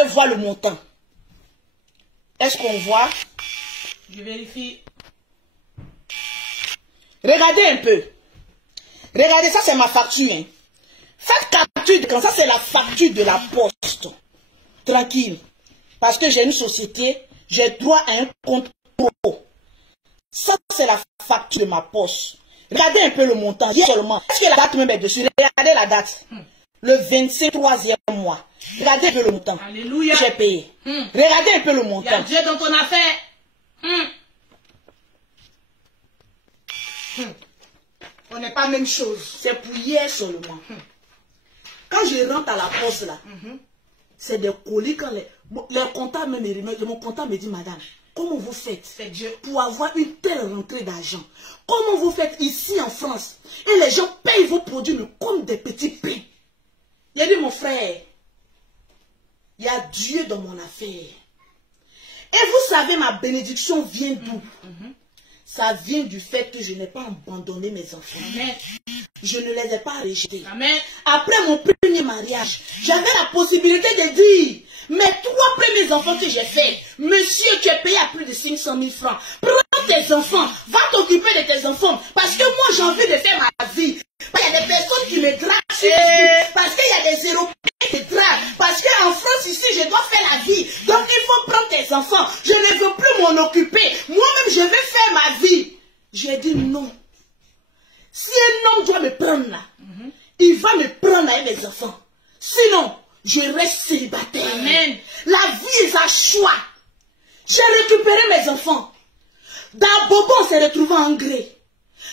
allez voir le montant. Est-ce qu'on voit? Je vérifie. Regardez un peu. Regardez, ça c'est ma facture. Hein. Faites capture quand ça c'est la facture de la poste. Tranquille. Parce que j'ai une société, j'ai droit à un compte pro. Ça c'est la facture de ma poste. Regardez un peu le montant. Seulement. Est-ce que la date même est dessus? Regardez la date. Le 23e mois. Regardez un peu le montant. Alléluia. J'ai payé. Regardez un peu le montant. Il y a Dieu dans ton affaire. On n'est pas la même chose. C'est pour hier seulement. Quand je rentre à la poste là, c'est des colis quand les comptables mon comptable me dit, madame, comment vous faites pour avoir une telle rentrée d'argent? Comment vous faites ici en France? Et les gens payent vos produits mais comme des petits pains. Il a dit, mon frère, il y a Dieu dans mon affaire. Et vous savez, ma bénédiction vient d'où? Ça vient du fait que je n'ai pas abandonné mes enfants. Amen. Je ne les ai pas rejetés. Amen. Après mon premier mariage, j'avais la possibilité de dire, mes 3 premiers enfants que j'ai faits, monsieur, tu es payé à plus de 500 000 francs. Prends tes enfants, va t'occuper de tes enfants. Parce que moi, j'ai envie de faire ma vie. Il y a des personnes qui me draguent sur Facebook, parce qu'il y a des Européens qui me draguent. Parce qu'en France, ici, je dois faire la vie. Donc, il faut prendre tes enfants. Je ne veux plus m'en occuper. Moi-même, je vais faire ma vie. J'ai dit non. Si un homme doit me prendre là, il va me prendre avec mes enfants. Sinon, je reste célibataire. Amen. La vie est un choix. J'ai récupéré mes enfants. Dans Bobo, on s'est retrouvé en gré.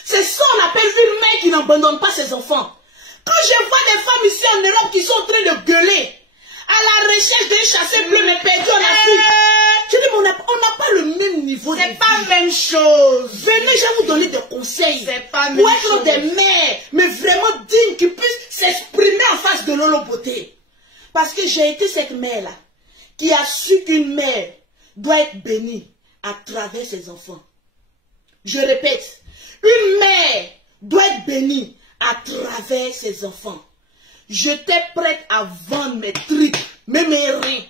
C'est ça qu'on appelle une mère qui n'abandonne pas ses enfants. Quand je vois des femmes ici en Europe qui sont en train de gueuler à la recherche d'un chasseur bleu mais perdu en Afrique, je dis, on n'a pas le même niveau de vie. C'est pas la même chose. Venez, je vais vous donner des conseils pour être des mères, mais vraiment dignes, qui puissent s'exprimer en face de Lolo Beauté. Parce que j'ai été cette mère-là qui a su qu'une mère doit être bénie à travers ses enfants. Je répète, une mère doit être bénie à travers ses enfants. J'étais prête à vendre mes trucs, mes reins,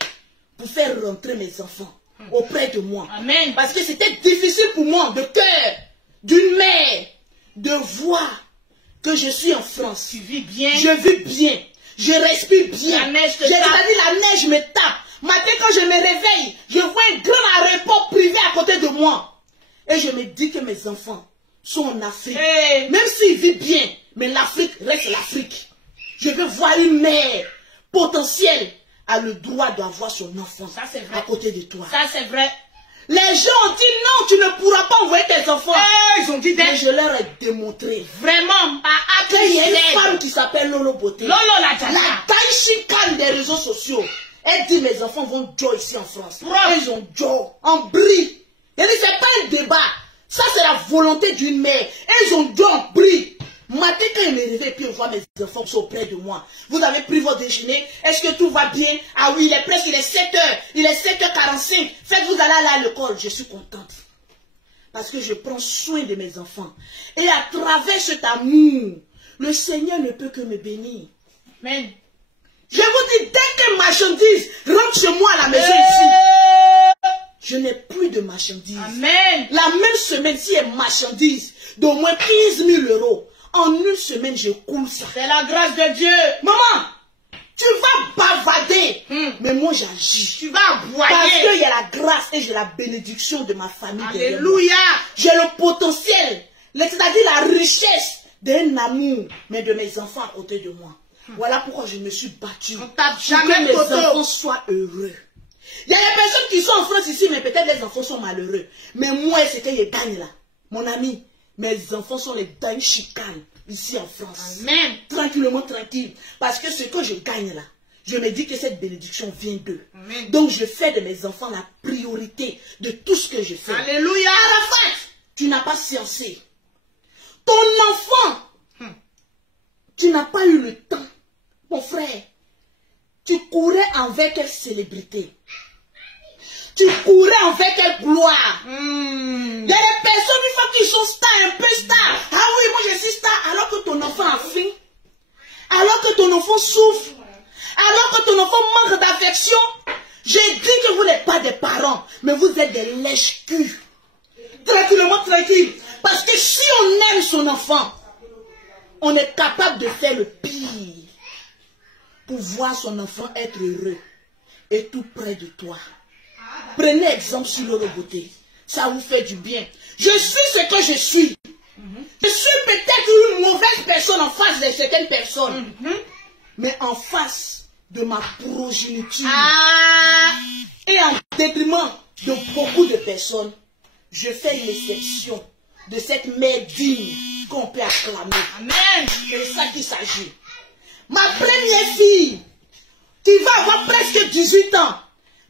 pour faire rentrer mes enfants auprès de moi. Amen. Parce que c'était difficile pour moi, de cœur, d'une mère, de voir que je suis en France. Tu vis bien. Je vis bien. Je respire bien. La neige te J'ai tape. dit, la neige me tape. Matin, quand je me réveille, je vois un grand aéroport privé à côté de moi. Et je me dis que mes enfants sont en Afrique. Hey. Même s'ils vivent bien, mais l'Afrique reste l'Afrique. Je veux voir une mère potentielle a le droit d'avoir son enfant à côté de toi. Ça, c'est vrai. Les gens ont dit non, tu ne pourras pas envoyer tes enfants. Ils ont dit mais je leur ai démontré. Vraiment, il y a une femme qui s'appelle Lolo Beauté. Lolo la Jana. La taille chicane des réseaux sociaux. Elle dit mes enfants vont jouer ici en France. Ils ont joué en brie. Elle dit c'est pas un débat. Ça c'est la volonté d'une mère. Ils ont joué en brie. Matin quand il me réveille puis on voit mes enfants sont auprès de moi. Vous avez pris votre déjeuner? Est-ce que tout va bien? Ah oui, il est presque, il est 7h. Il est 7h45. Faites-vous aller à l'école. Je suis contente. Parce que je prends soin de mes enfants. Et à travers cet amour, le Seigneur ne peut que me bénir. Amen. Je vous dis, dès que marchandise rentre chez moi à la maison ici, je n'ai plus de marchandises. Amen. La même semaine, s'il y a marchandise d'au moins 15 000 €, en une semaine, je coule ça. C'est la grâce de Dieu. Maman, tu vas bavader, mais moi j'agis. Tu vas aboyer. Parce qu'il y a la grâce et j'ai la bénédiction de ma famille. Alléluia. J'ai le potentiel, c'est-à-dire la richesse d'un amour, mais de mes enfants à côté de moi. Voilà pourquoi je me suis battue. On tape pour jamais que mes photo. enfants soient heureux. Il y a des personnes qui sont en France ici, mais peut-être les enfants sont malheureux. Mais moi, c'est que je gagne là. Mon ami, mes enfants sont les dingues chicanes ici en France. Amen. Tranquillement, tranquille. Parce que ce que je gagne là, je me dis que cette bénédiction vient d'eux. Donc je fais de mes enfants la priorité de tout ce que je fais. Alléluia. À la fin, tu n'as pas sciencé. Ton enfant, tu n'as pas eu le temps. Mon frère, tu courais envers quelle célébrité? Tu courais envers quelle gloire? Il y a des personnes, une fois qu'ils sont stars, un peu stars. Ah oui, moi je suis star, alors que ton enfant a faim. Alors que ton enfant souffre. Alors que ton enfant manque d'affection. J'ai dit que vous n'êtes pas des parents, mais vous êtes des lèches-culs. Tranquillement, tranquille. Parce que si on aime son enfant, on est capable de faire le pire pour voir son enfant être heureux et tout près de toi. Prenez exemple sur Lolo Beauté. Ça vous fait du bien. Je suis ce que je suis. Je suis peut-être une mauvaise personne en face de certaines personnes. Mais en face de ma progéniture et en détriment de beaucoup de personnes, je fais une exception de cette mère digne qu'on peut acclamer. Amen. C'est de ça qu'il s'agit. Ma première fille, qui va avoir presque 18 ans,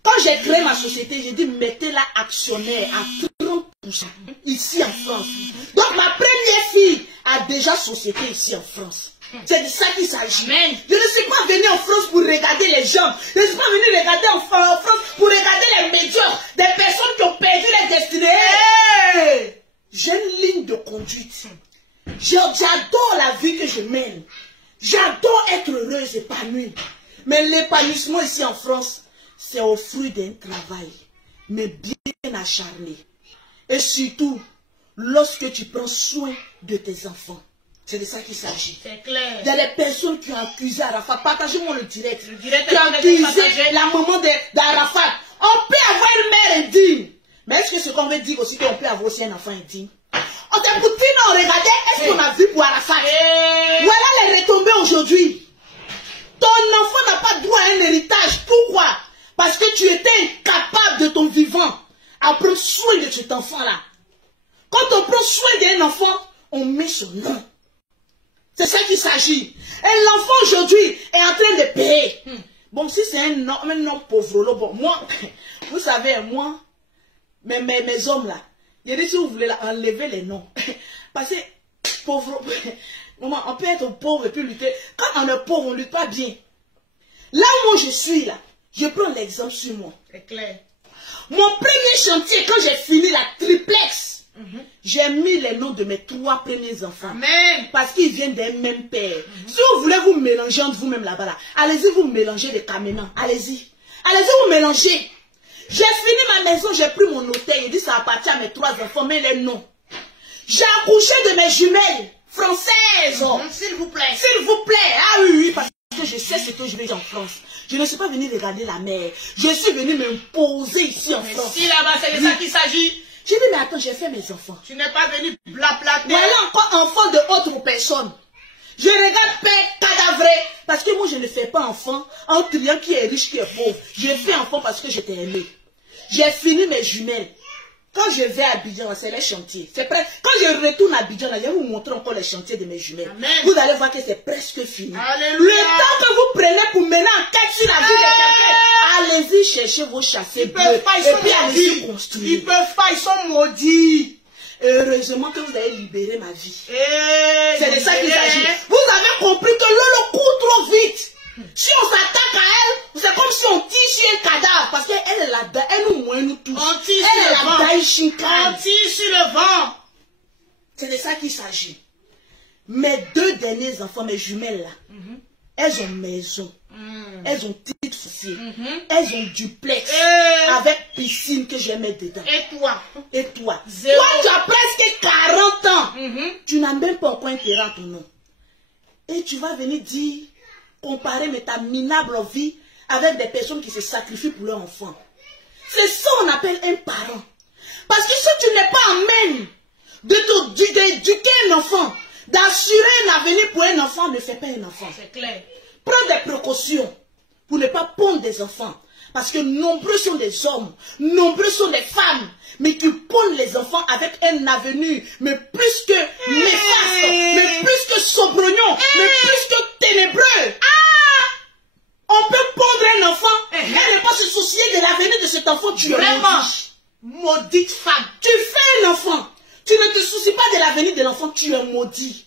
quand j'ai créé ma société, j'ai dit mettez-la actionnaire à 30% ici en France. Donc ma première fille a déjà société ici en France. C'est de ça qu'il s'agit. Je ne suis pas venu en France pour regarder les gens. Je ne suis pas venu regarder en France pour regarder les médiocres, des personnes qui ont perdu les destinées. J'ai une ligne de conduite. J'adore la vie que je mène. J'adore être heureuse, épanouie. Mais l'épanouissement ici en France, c'est au fruit d'un travail, mais bien acharné. Et surtout, lorsque tu prends soin de tes enfants. C'est de ça qu'il s'agit. C'est clair. Il y a des personnes qui ont accusé Arafat. Partagez-moi le direct. Qui ont accusé la maman d'Arafat. On peut avoir une mère indigne. Mais est-ce que ce qu'on veut dire aussi qu'on peut avoir aussi un enfant indigne? On t'a Poutine, on regardait, est-ce qu'on a vu pour Arafat? Voilà les retombées aujourd'hui. Ton enfant n'a pas droit à un héritage. Pourquoi? Parce que tu étais incapable de ton vivant à prendre soin de cet enfant-là. Quand on prend soin d'un enfant, on met son nom. C'est ça qu'il s'agit. Et l'enfant aujourd'hui est en train de payer. Bon, si c'est un homme pauvre, bon, moi, vous savez, moi, mes hommes là, il dit si vous voulez là, enlever les noms. Parce que, pauvre, on peut être pauvre et puis lutter. Quand on est pauvre, on ne lutte pas bien. Là où moi je suis là, je prends l'exemple sur moi. C'est clair. Mon premier chantier, quand j'ai fini la triplex, j'ai mis les noms de mes 3 premiers enfants. Amen. Parce qu'ils viennent d'un même père. Si vous voulez vous mélanger entre vous-même là-bas, là, allez-y vous mélanger des caménas. Allez-y. Allez-y vous mélanger. J'ai fini ma maison, j'ai pris mon hôtel. Il dit ça appartient à mes 3 enfants, mais les noms. J'ai accouché de mes jumelles françaises. S'il vous plaît. S'il vous plaît. Ah oui, oui, parce que je sais ce que je vais dire en France. Je ne suis pas venu regarder la mer. Je suis venu m'imposer ici en France. Si là-bas, c'est de ça qu'il s'agit. J'ai dit, mais attends, j'ai fait mes enfants. Tu n'es pas venu blablater. Voilà encore enfant de autre personne. Je regarde père cadavré. Parce que moi, je ne fais pas enfant en triant qui est riche, qui est pauvre. J'ai fait enfant parce que j'étais aimé. J'ai fini mes jumelles. Quand je vais à Abidjan, c'est les chantiers. C'est prêt. Quand je retourne à Abidjan, je vais vous montrer encore les chantiers de mes jumelles. Amen. Vous allez voir que c'est presque fini. Alléluia. Le temps que vous prenez pour mener en quête sur la vie de quelqu'un, allez-y chercher vos chassés bleus. Et puis allez-y construire. Ils peuvent pas, ils sont maudits. Heureusement que vous avez libéré ma vie. C'est de ça qu'il s'agit. Vous avez compris que Lolo court trop vite. Si on s'attaque à elle, c'est comme si on tire sur un cadavre. Parce qu'elle est là-dedans, elle nous moine, nous tous. On tire elle est sur le vent. là-dedans, On tire sur le vent. c'est de ça qu'il s'agit. Mes 2 derniers enfants, mes jumelles là, elles ont maison. Elles ont titre foncier. Elles ont duplex. Avec piscine que je vais mettre dedans. Et toi? Et toi? Zéro. Toi, tu as presque 40 ans. Tu n'as même pas encore un terrain à ton nom. Et tu vas venir dire, comparer ta minable vie avec des personnes qui se sacrifient pour leurs enfants. C'est ça qu'on appelle un parent. Parce que si tu n'es pas en même d'éduquer un enfant, d'assurer un avenir pour un enfant, ne fais pas un enfant. C'est clair. Prends des précautions pour ne pas pondre des enfants. Parce que nombreux sont des hommes, nombreux sont des femmes, mais qui pondent les enfants avec un avenir, mais plus que néfaste, mais plus que saugrognon, mais plus que ténébreux. On peut pondre un enfant et ne pas se soucier de l'avenir de cet enfant. Tu es Vraiment. maudite femme. Tu fais un enfant. Tu ne te soucies pas de l'avenir de l'enfant. Tu es maudit.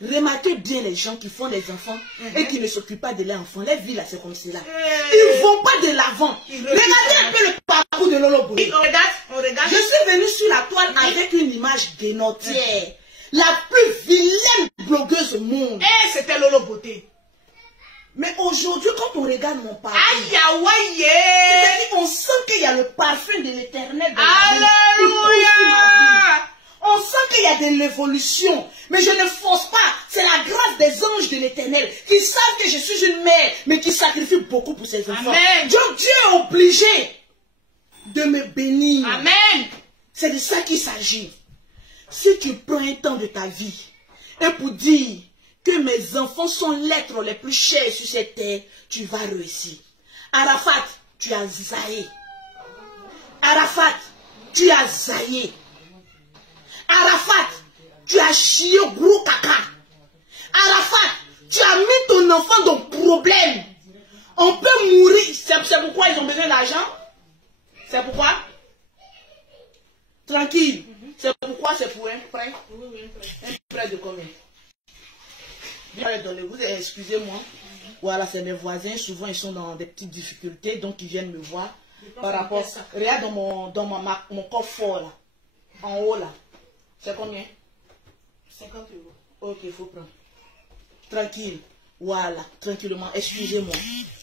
Remarquez bien les gens qui font des enfants et qui ne s'occupent pas de leurs enfants. Les vies là, c'est comme cela. Ils ne vont pas de l'avant. Regardez un peu le parcours de Lolo Beauté. On regarde. Je suis venue sur la toile avec une image guénotière. La plus vilaine blogueuse au monde. Et c'était Lolo Beauté. Mais aujourd'hui, quand on regarde mon parfum, Aïe, on sent qu'il y a le parfum de l'Éternel dans Alléluia. On sent qu'il y a de l'évolution. Mais je ne force pas. C'est la grâce des anges de l'Éternel qui savent que je suis une mère, mais qui sacrifie beaucoup pour ses enfants. Amen. Donc Dieu est obligé de me bénir. Amen. C'est de ça qu'il s'agit. Si tu prends un temps de ta vie et pour dire que mes enfants sont l'être les plus chers sur cette terre, tu vas réussir. Arafat, tu as zaïé. Arafat, tu as zaïé. Arafat, tu as chié gros caca. Arafat, tu as mis ton enfant dans le problème. On peut mourir. C'est pourquoi ils ont besoin d'argent. C'est pourquoi. Tranquille. C'est pourquoi c'est pour un prêt. Un prêt de combien? Vous excusez-moi. Voilà, c'est mes voisins. Souvent, ils sont dans des petites difficultés. Donc, ils viennent me voir. Par rapport. Regarde dans mon coffre fort là. En haut là. C'est combien? 50 €. Ok, il faut prendre. Tranquille. Voilà, tranquillement. Excusez-moi.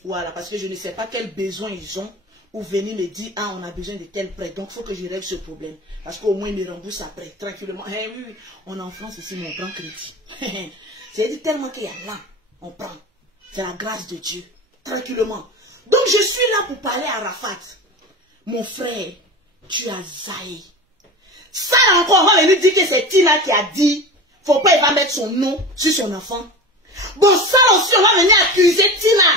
Voilà, parce que je ne sais pas quels besoins ils ont. Ou venir me dire, ah, on a besoin de tel prêt. Donc, il faut que je règle ce problème. Parce qu'au moins, ils me remboursent après. Tranquillement. Eh oui, oui. On est en France ici, mais on prend crédit. C'est tellement qu'il y a là, on prend. C'est la grâce de Dieu. Tranquillement. Donc, je suis là pour parler à Arafat. Mon frère, tu as zaï. Ça encore, on va venir dire que c'est Tina qui a dit, faut pas, il va mettre son nom sur son enfant. Bon, ça aussi, on va venir accuser Tina.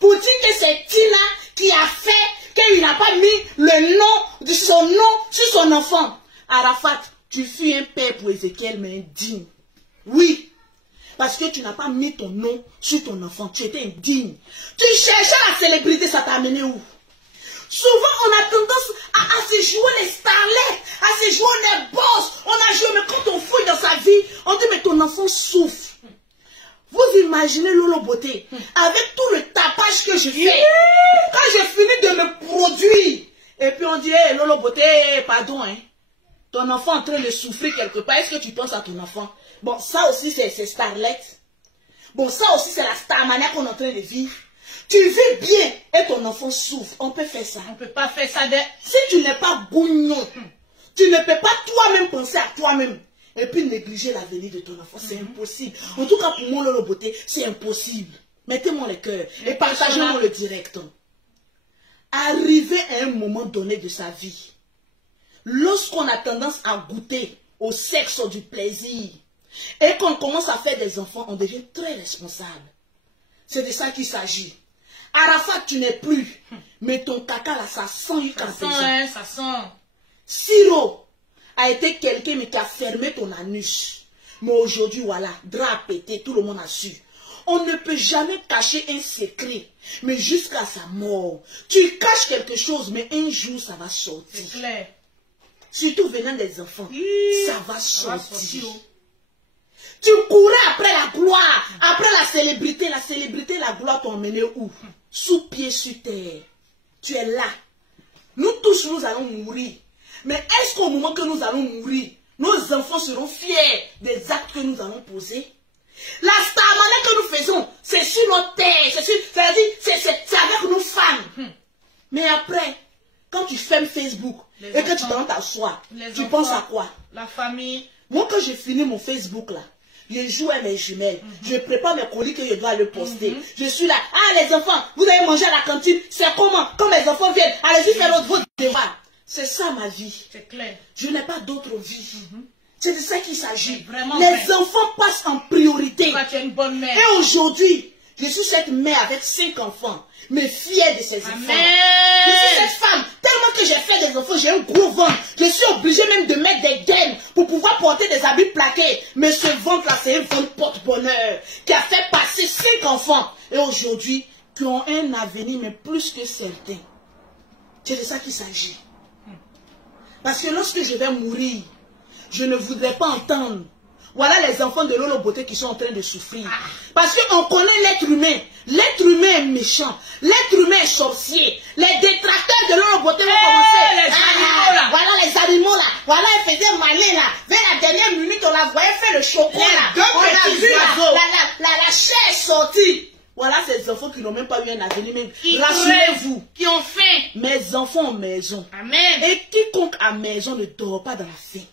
Pour dire que c'est Tina qui a fait qu'il n'a pas mis le nom de son nom sur son enfant. Arafat, tu fus un père pour Ézéchiel, mais indigne. Oui. Parce que tu n'as pas mis ton nom sur ton enfant. Tu étais indigne. Tu cherchais la célébrité, ça t'a amené où? Souvent, on a tendance à se jouer les starlets, à se jouer les boss. On a joué, mais quand on fouille dans sa vie, on dit, mais ton enfant souffre. Vous imaginez Lolo Beauté, avec tout le tapage que je fais, quand j'ai fini de me produire, et puis on dit, hey, Lolo Beauté, pardon, hein, ton enfant est en train de souffrir quelque part, est-ce que tu penses à ton enfant? Bon, ça aussi, c'est starlet. Bon, ça aussi, c'est la starmania qu'on est en train de vivre. Tu vis bien et ton enfant souffre. On peut faire ça. On ne peut pas faire ça. Si tu n'es pas bougnon, tu ne peux pas toi-même penser à toi-même et puis négliger l'avenir de ton enfant. C'est impossible. En tout cas, pour moi, Lolo Beauté, c'est impossible. Mettez-moi le cœur et partagez-moi le direct. Arrivé à un moment donné de sa vie, lorsqu'on a tendance à goûter au sexe du plaisir et qu'on commence à faire des enfants, on devient très responsable. C'est de ça qu'il s'agit. Arafat, tu n'es plus. Mais ton caca là, ça sent ça sent. Siro a été quelqu'un mais qui a fermé ton anus. Mais aujourd'hui, voilà, drap pété, tout le monde a su. On ne peut jamais cacher un secret, mais jusqu'à sa mort. Tu caches quelque chose, mais un jour, ça va sortir. C'est clair. Surtout venant des enfants, ça va sortir. Oh. Tu courais après la gloire, après la célébrité. La célébrité, la gloire t'ont emmené où? Sous pied, sur terre. Tu es là. Nous tous, nous allons mourir. Mais est-ce qu'au moment que nous allons mourir, nos enfants seront fiers des actes que nous allons poser? La starmania que nous faisons, c'est sur notre terre. C'est avec nos femmes. Mais après, quand tu fermes Facebook et que tu t'en t'assois, tu penses à quoi? La famille. Moi, quand j'ai fini mon Facebook là, je joue à mes jumelles. Je prépare mes colis que je dois le poster. Je suis là. Ah, les enfants, vous allez manger à la cantine. C'est comment? Quand mes enfants viennent, allez-y faire votre devoir. C'est ça ma vie. C'est clair. Je n'ai pas d'autre vie. C'est de ça qu'il s'agit. Les enfants passent en priorité. Tu es une bonne mère. Et aujourd'hui, je suis cette mère avec 5 enfants, mais fière de ces enfants. Je suis cette femme, tellement que j'ai fait des enfants, j'ai un gros ventre. Je suis obligée même de mettre des gaines pour pouvoir porter des habits plaqués. Mais ce ventre-là, c'est un ventre porte-bonheur qui a fait passer 5 enfants. Et aujourd'hui, qui ont un avenir, mais plus que certains. C'est de ça qu'il s'agit. Parce que lorsque je vais mourir, je ne voudrais pas entendre. Voilà les enfants de Lolo Beauté qui sont en train de souffrir. Parce qu'on connaît l'être humain. L'être humain est méchant. L'être humain est sorcier. Les détracteurs de Lolo Beauté vont commencer. Voilà les animaux là. Voilà, ils faisaient malin là. Vers la dernière minute, on la voyait faire le chocolat. On a vu la chair sortie. Voilà ces enfants qui n'ont même pas eu un avenir. Mais Qui rassurez-vous, qui ont faim. mes enfants en maison. Amen. Et quiconque à maison ne dort pas dans la faim.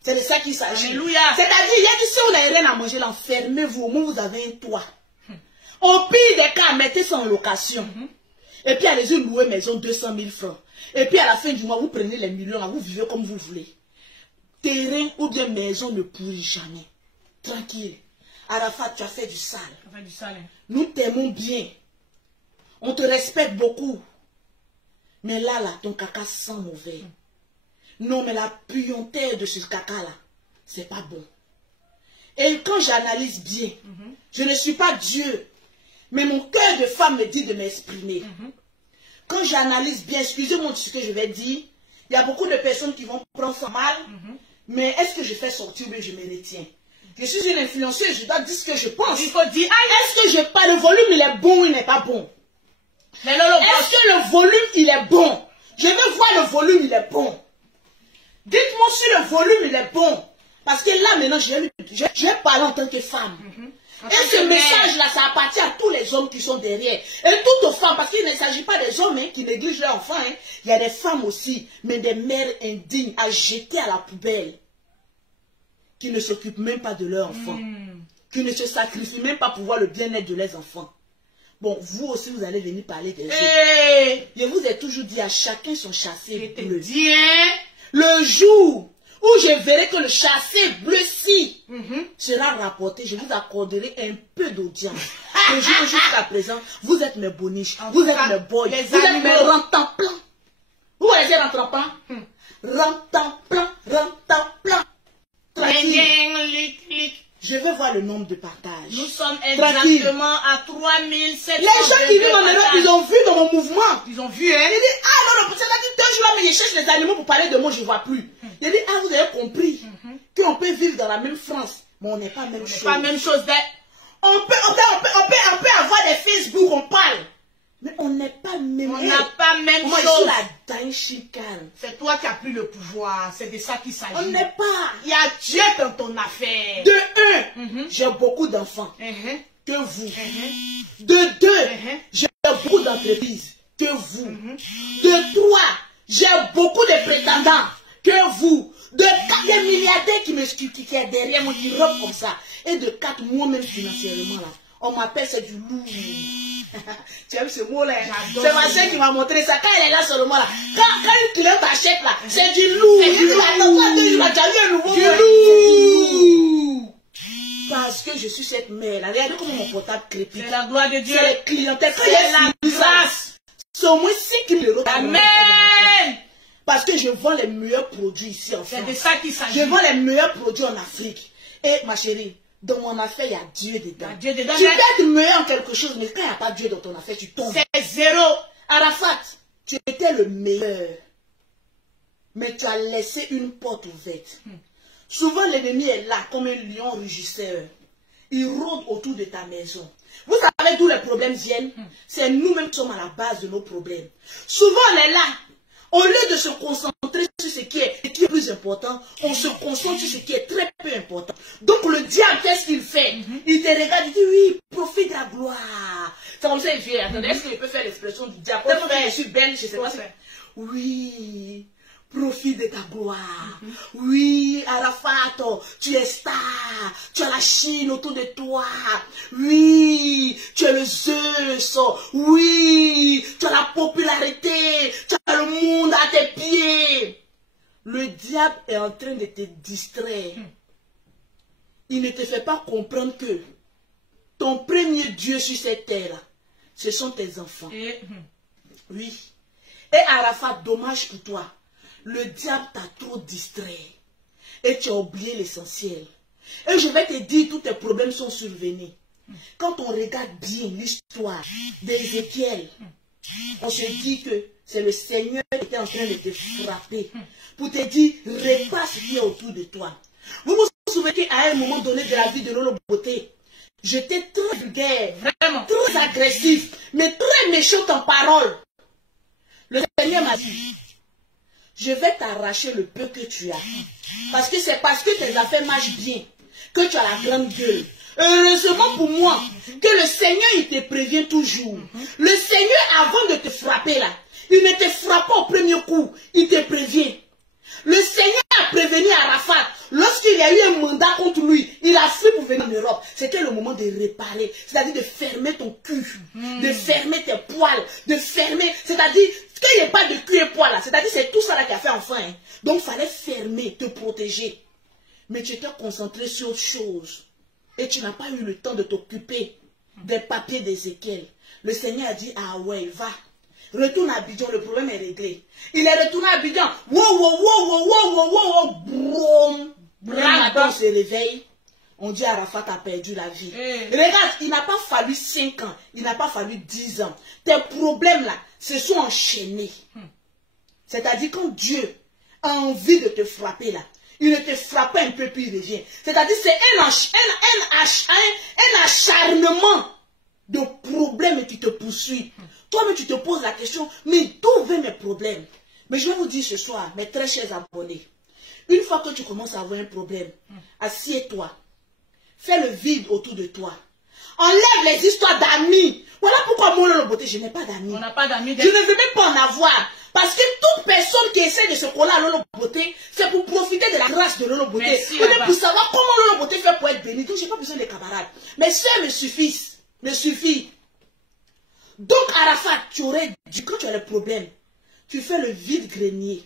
C'est de ça qu'il s'agit. Alléluia. C'est-à-dire, il y a dit, si vous n'avez rien à manger, l'enfermez-vous, au moins vous avez un toit. Au pire des cas, mettez ça en location. Et puis allez-y louer maison 200 000 francs. Et puis à la fin du mois, vous prenez les millions, vous vivez comme vous voulez. Terrain ou bien maison ne pourrit jamais. Tranquille. Arafat, tu as fait du sale. Nous t'aimons bien. On te respecte beaucoup. Mais là, ton caca sent mauvais. Non, mais la puanteur de ce caca-là, c'est pas bon. Et quand j'analyse bien, je ne suis pas Dieu. Mais mon cœur de femme me dit de m'exprimer. Quand j'analyse bien, excusez-moi de ce que je vais dire, il y a beaucoup de personnes qui vont prendre ça mal. Mais est-ce que je fais sortir ou bien je me retiens? Je suis une influenceuse, je dois dire ce que je pense. Il faut dire, est-ce que je parle, le volume il est bon ou il n'est pas bon? Est-ce que le volume il est bon? Je veux voir le volume il est bon. Dites-moi si le volume il est bon. Parce que là maintenant, je parle en tant que femme. Et ce message-là, ça appartient à tous les hommes qui sont derrière. Et toutes aux femmes, parce qu'il ne s'agit pas des hommes qui négligent leurs enfants. Il y a des femmes aussi, mais des mères indignes à jeter à la poubelle. Qui ne s'occupent même pas de leurs enfants. Qui ne se sacrifient même pas pour voir le bien-être de leurs enfants. Bon, vous aussi, vous allez venir parler des autres. Je vous ai toujours dit à chacun son chassé bleu. Le jour où je verrai que le chassé bleu-ci sera rapporté, je vous accorderai un peu d'audience. Le jour jusqu'à présent, vous êtes mes boniches, vous êtes mes boys, vous êtes mes rentants-plans. Vous voyez rentants-plans? Rentants-plans, rentants-plans. Je veux voir le nombre de partages. Nous sommes exactement à 3700. Les gens qui vivent en Europe, ils ont vu dans mon mouvement. Ils ont vu, hein? Ils disent, ah non, non, c'est-à-dire 2 jours là, mais je cherche les animaux pour parler de moi, je ne vois plus. Ils disent, ah, vous avez compris qu'on peut vivre dans la même France, mais on n'est pas même chose. Pas même chose. On peut avoir des Facebook, on parle. Mais on n'est pas même. On n'a pas même chose. Moi, je suis la c'est toi qui as pris le pouvoir. C'est de ça qu'il s'agit. On n'est pas. Il y a Dieu dans ton affaire. De 1, j'ai beaucoup d'enfants. Que vous. De 2, j'ai beaucoup d'entreprises. Que vous. De 3, j'ai beaucoup de prétendants. Que vous. De 4, des milliardaires qui est derrière moi, qui rompent comme ça. Et de 4, moi-même financièrement là. On m'appelle, c'est du lourd. Tu as vu ce mot-là? C'est ma soeur qui m'a montré ça. Quand elle est là seulement là, quand une cliente achète là, c'est du lourd. Du lourd. Parce que je suis cette mère-là. Regardez comment mon portable crépite. C'est la gloire de Dieu. C'est les clientèles. C'est la grâce. C'est au moins 6 000 €. Amen. Parce que je vends les meilleurs produits ici en France. C'est de ça qu'il s'agit. Je vends les meilleurs produits en Afrique. Et ma chérie, dans mon affaire, il y a Dieu dedans. Dieu dedans. Tu peux être meilleur en quelque chose, mais quand il n'y a pas Dieu dans ton affaire, tu tombes. C'est 0. Arafat, tu étais le meilleur. Mais tu as laissé une porte ouverte. Souvent, l'ennemi est là comme un lion rugisseur. Il rôde autour de ta maison. Vous savez d'où les problèmes viennent? C'est nous-mêmes qui sommes à la base de nos problèmes. Souvent, on est là. Au lieu de se concentrer sur ce qui est plus important, on se concentre sur ce qui est très peu important. Donc le diable, qu'est-ce qu'il fait? Il te regarde, il dit oui, profite de la gloire. C'est comme ça il fait. Attendez, est-ce que je peux faire l'expression du diable? Tellement que je suis belle, je ne sais pas si... Oui, profite de ta gloire. Oui, Arafat, tu es star. Tu as la Chine autour de toi. Oui, tu es le Zeus. Oui, tu as la popularité. Tu as le monde à tes pieds. Le diable est en train de te distraire. Il ne te fait pas comprendre que ton premier Dieu sur cette terre, ce sont tes enfants. Oui. Et Arafat, dommage pour toi. Le diable t'a trop distrait. Et tu as oublié l'essentiel. Et je vais te dire, tous tes problèmes sont survenus. Quand on regarde bien l'histoire d'Ézéchiel, on se dit que c'est le Seigneur qui était en train de te frapper. Pour te dire, répare ce qui est autour de toi. Vous vous souvenez qu'à un moment donné de la vie de Lolo Beauté, j'étais très vulgaire, vraiment, très agressif, mais très méchante en parole. Le Seigneur m'a dit, je vais t'arracher le peu que tu as. Parce que c'est parce que tes affaires marchent bien que tu as la grande gueule. Heureusement pour moi que le Seigneur, il te prévient toujours. Le Seigneur, avant de te frapper là, il ne te frappe pas au premier coup, il te prévient. Le Seigneur a prévenu Arafat. Lorsqu'il y a eu un mandat contre lui, il a fui pour venir en Europe. C'était le moment de réparer, c'est-à-dire de fermer ton cul, de fermer tes poils, de fermer, c'est-à-dire qu'il n'y ait pas de cul et poils là, c'est-à-dire c'est tout ça là qui a fait enfin. Hein. Donc il fallait fermer, te protéger. Mais tu étais concentré sur autre chose. Et tu n'as pas eu le temps de t'occuper des papiers d'Ézéchiel. Le Seigneur a dit, ah ouais, va. Retourne à Abidjan, le problème est réglé. Il est retourné à Abidjan. Le matin, on se réveille. On dit Arafat a perdu la vie. Regarde, il n'a pas fallu 5 ans. Il n'a pas fallu 10 ans. Tes problèmes là se sont enchaînés. C'est-à-dire quand Dieu a envie de te frapper là, il ne te frappe pas un peu puis il revient. C'est-à-dire c'est un acharnement de problèmes qui te poursuit. Toi-même, tu te poses la question, mais d'où viennent mes problèmes? Mais je vais vous dire ce soir, mes très chers abonnés, une fois que tu commences à avoir un problème, assieds-toi, fais le vide autour de toi, enlève les histoires d'amis. Voilà pourquoi moi, Lolo Beauté, je n'ai pas d'amis. On n'a pas d'amis. Je ne veux même pas en avoir. Parce que toute personne qui essaie de se coller à Lolo Beauté, c'est pour profiter de la grâce de Lolo Beauté. Pour savoir comment Lolo Beauté fait pour être béni. Donc, je n'ai pas besoin de camarades. Mes soeurs me suffisent. Me suffit. Donc, Arafat, tu aurais dit, quand tu as le problème, tu fais le vide-grenier.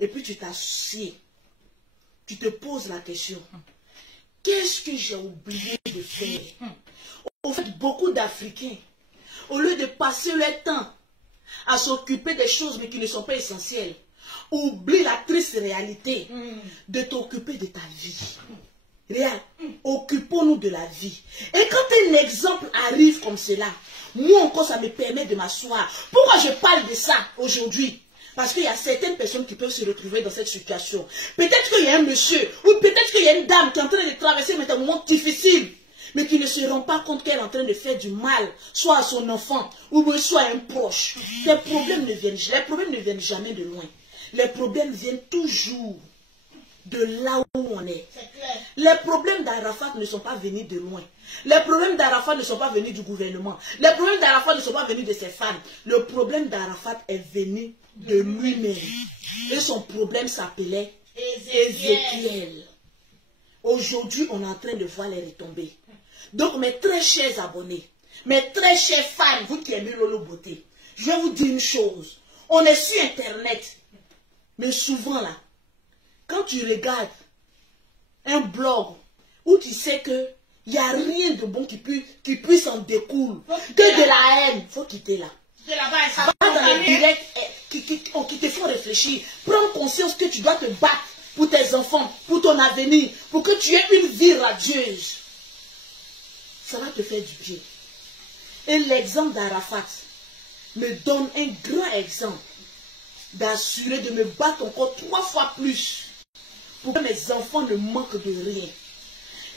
Et puis, tu t'assieds. Tu te poses la question. Qu'est-ce que j'ai oublié de faire? Au fait, beaucoup d'Africains, au lieu de passer leur temps à s'occuper des choses mais qui ne sont pas essentielles, oublient la triste réalité de t'occuper de ta vie. Regarde, occupons-nous de la vie. Et quand un exemple arrive comme cela, moi encore ça me permet de m'asseoir. Pourquoi je parle de ça aujourd'hui? Parce qu'il y a certaines personnes qui peuvent se retrouver dans cette situation. Peut-être qu'il y a un monsieur, ou peut-être qu'il y a une dame qui est en train de traverser un moment difficile, mais qui ne se rend pas compte qu'elle est en train de faire du mal, soit à son enfant, ou soit à un proche. Les problèmes ne viennent jamais de loin. Les problèmes viennent toujours de là où on est. Les problèmes d'Arafat ne sont pas venus de loin. Les problèmes d'Arafat ne sont pas venus du gouvernement. Les problèmes d'Arafat ne sont pas venus de ses femmes. Le problème d'Arafat est venu de lui-même. Et son problème s'appelait Ézéchiel. Aujourd'hui, on est en train de voir les retombées. Donc, mes très chers abonnés, mes très chers fans, vous qui aimez Lolo Beauté, je vais vous dire une chose. On est sur Internet, mais souvent là, quand tu regardes un blog où tu sais qu'il n'y a rien de bon qui puisse en découler, que de la haine, il faut quitter là. Va dans les directs qui te font réfléchir. Prends conscience que tu dois te battre pour tes enfants, pour ton avenir, pour que tu aies une vie radieuse. Ça va te faire du bien. Et l'exemple d'Arafat me donne un grand exemple d'assurer de me battre encore 3 fois plus pour que mes enfants ne manquent de rien.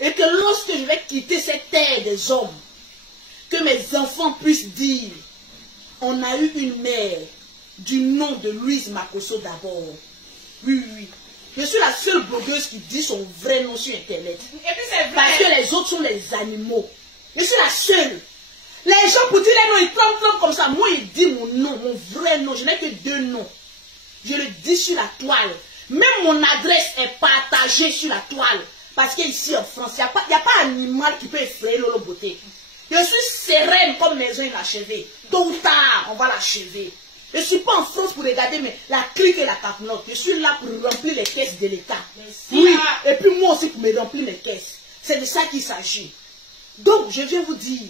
Et que lorsque je vais quitter cette terre des hommes, que mes enfants puissent dire, on a eu une mère du nom de Louise Makosso d'abord. Oui, oui. Je suis la seule blogueuse qui dit son vrai nom sur Internet. Et puis c'est vrai. Parce que les autres sont des animaux. Je suis la seule. Les gens pour dire les noms, ils tremblent comme ça. Moi, ils disent mon nom, mon vrai nom. Je n'ai que 2 noms. Je le dis sur la toile. Même mon adresse est partagée sur la toile. Parce qu'ici en France, il n'y a pas animal qui peut effrayer Lolo Beauté. Je suis sereine comme maison inachevée. Tôt ou tard, on va l'achever. Je ne suis pas en France pour regarder mais la clique et la capnote. Je suis là pour remplir les caisses de l'État. Oui, et puis moi aussi pour me remplir mes caisses. C'est de ça qu'il s'agit. Donc, je viens vous dire,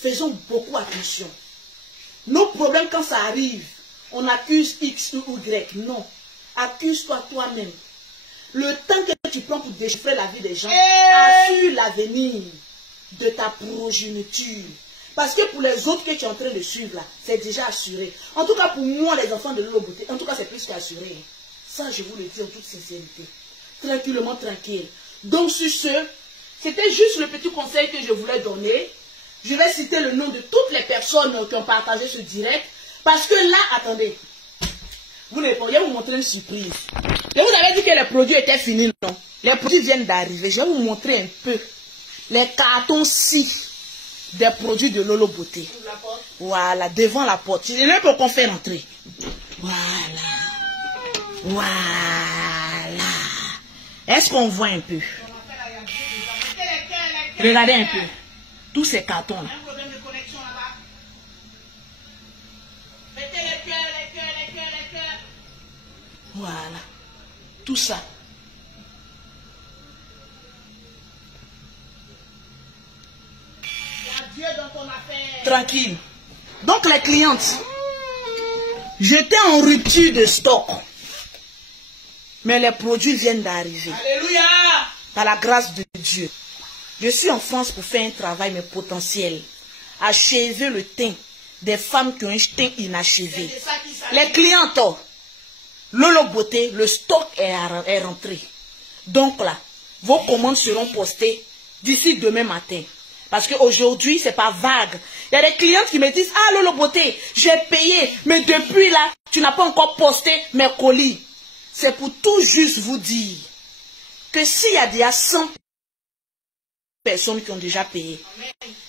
faisons beaucoup attention. Nos problèmes, quand ça arrive, on accuse X ou Y. Non. Accuse-toi toi-même. Le temps que tu prends pour déchiffrer la vie des gens, assure l'avenir de ta progéniture. Parce que pour les autres que tu es en train de suivre là, c'est déjà assuré. En tout cas, pour moi, les enfants de Lolo Beauté, en tout cas, c'est plus qu'assuré. Ça, je vous le dis en toute sincérité. Tranquillement, tranquille. Donc, sur ce, c'était juste le petit conseil que je voulais donner. Je vais citer le nom de toutes les personnes qui ont partagé ce direct. Parce que là, attendez. Vous ne pourriez vous montrer une surprise. Je vous avais dit que les produits étaient finis, non? Les produits viennent d'arriver. Je vais vous montrer un peu les cartons-ci des produits de Lolo Beauté. Voilà, devant la porte. Il est pour qu'on fait rentrer. Voilà. Voilà. Est-ce qu'on voit un peu? Regardez un peu. Tous ces cartons-là. Voilà. Tout ça. Tranquille. Donc les clientes, j'étais en rupture de stock. Mais les produits viennent d'arriver. Alléluia. Par la grâce de Dieu. Je suis en France pour faire un travail mais potentiel. Achever le teint des femmes qui ont un teint inachevé. Les clientes, Lolo Beauté, le stock est rentré. Donc là, vos commandes seront postées d'ici demain matin. Parce qu'aujourd'hui, c'est pas vague. Il y a des clientes qui me disent, ah Lolo Beauté, j'ai payé, mais depuis là, tu n'as pas encore posté mes colis. C'est pour tout juste vous dire que s'il y a déjà 100 personnes qui ont déjà payé,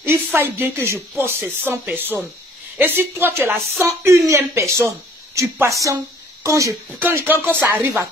il faille bien que je poste ces 100 personnes. Et si toi, tu es la 101e personne, tu patientes quand ça arrive à toi.